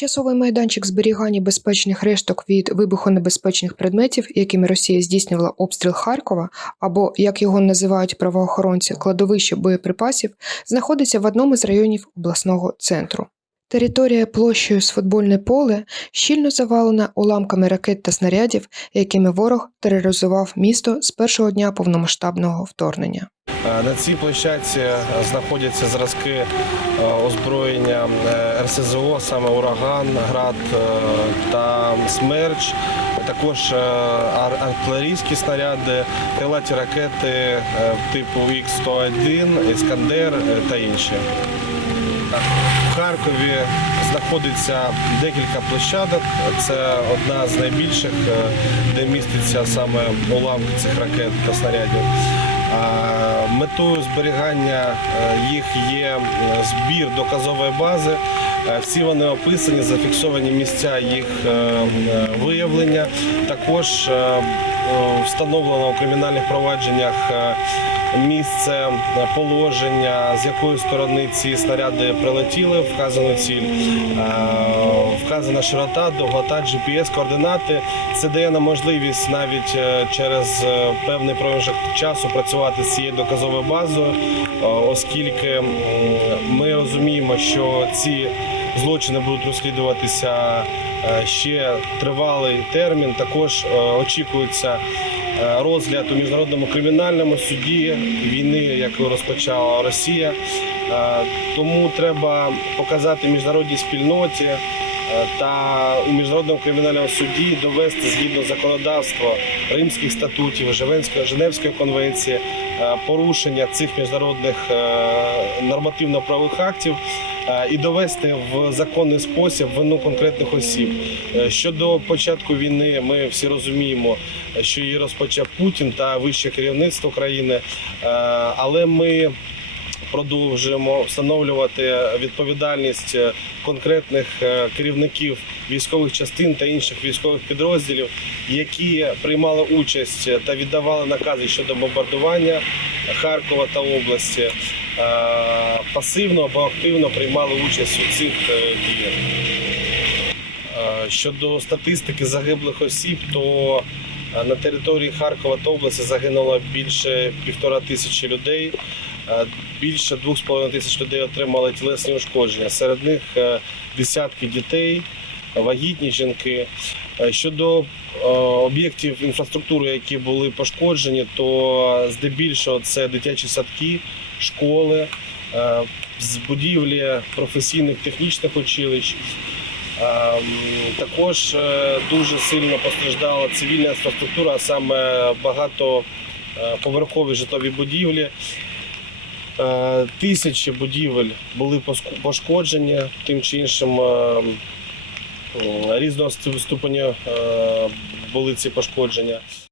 Тимчасовий майданчик зберігання безпечних решток від вибухонебезпечних предметів, якими Росія здійснювала обстріл Харкова, або як його називають правоохоронці, кладовище боєприпасів, знаходиться в одному з районів обласного центру. Територія площею з футбольне поле щільно завалена уламками ракет та снарядів, якими ворог тероризував місто з першого дня повномасштабного вторгнення. Е, На цій площадці е, знаходяться зразки е, озброєння РСЗО, саме ураган, град та смерч. Також артилерійські снаряди, крилаті ракети типу Х-101, Іскандер та інші. В Харкові знаходиться декілька площадок. Це одна з найбільших, де міститься саме уламки цих ракет та снарядів. Метою зберігання е, їх є е, збір доказової бази. Е, Всі вони описані, зафіксовані місця їх е, е, виявлення. Також встановлено у кримінальних провадженнях місце положення, з якої сторони ці снаряди прилетіли, в вказану ціль, вказана широта, довгота, GPS-координати. Це дає нам можливість навіть через певний проміжок часу працювати з цією доказовою базою, оскільки ми розуміємо, що ці злочини будуть розслідуватися е, ще тривалий термін. Також е, очікується е, розгляд у міжнародному кримінальному суді війни, яку розпочала Росія. Тому треба показати міжнародній спільноті та у міжнародному кримінальному суді довести згідно законодавства римських статутів, Женевської, конвенції порушення цих міжнародних нормативно-правових актів і довести в законний спосіб вину конкретних осіб. Е, Щодо початку війни, ми всі розуміємо, що її розпочав Путін та вище керівництво країни, Е, але ми продовжуємо встановлювати відповідальність е, конкретних керівників військових частин та інших військових підрозділів, які приймали участь та віддавали накази щодо бомбардування Харкова та області, пасивно або активно приймали участь у цих е, діях. Е, Щодо статистики загиблих осіб, то е, на території Харкова та області загинуло більше півтора тисячі людей. Е, Більше двох з половиною тисяч людей отримали тілесні ушкодження. Серед них е, десятки дітей, вагітні жінки. Е, Щодо е, об'єктів інфраструктури, які були пошкоджені, то здебільшого це дитячі садки, школи, е, будівлі професійних технічних училищ. Ем, Також дуже сильно постраждала цивільна інфраструктура, а саме багатоповерхові житлові будівлі. Тисячі будівель були пошкоджені тим чи іншим е, м, різного ступеня е, були ці пошкодження.